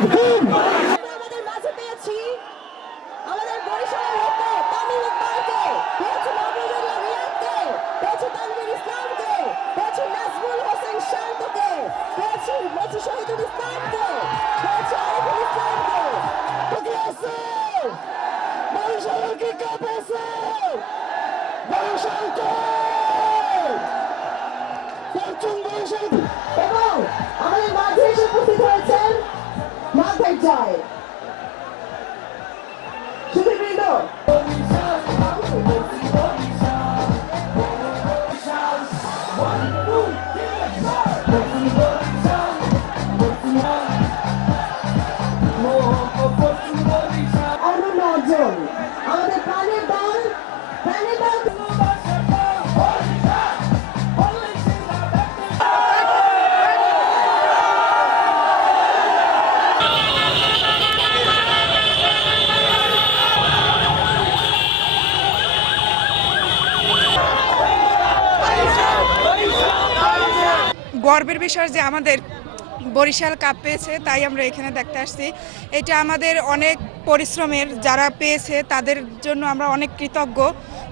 আমাদের মাঝে পেয়েছি আমাদের বরিশালের লোককে তামিম ইকবালকে, পেয়েছি মাহবুবুল্লাহ রিয়াদকে পেয়েছি তানভীর ইসলামকে, পেয়েছি নাজমুল হোসেন শান্তকে, পেয়েছি মেছি শহীদুল ইসলামকে, পেয়েছি আরিফুল ইসলামকে। আছে বরিশালের কি কাপ আছে বরিশালকে এবং আমাদের মাঝে এসে গর্বের বিষয় যে আমাদের বরিশাল কাপ পেয়েছে, তাই আমরা এখানে দেখতে আসছি। এটা আমাদের অনেক পরিশ্রমের যারা পেয়েছে তাদের জন্য আমরা অনেক কৃতজ্ঞ।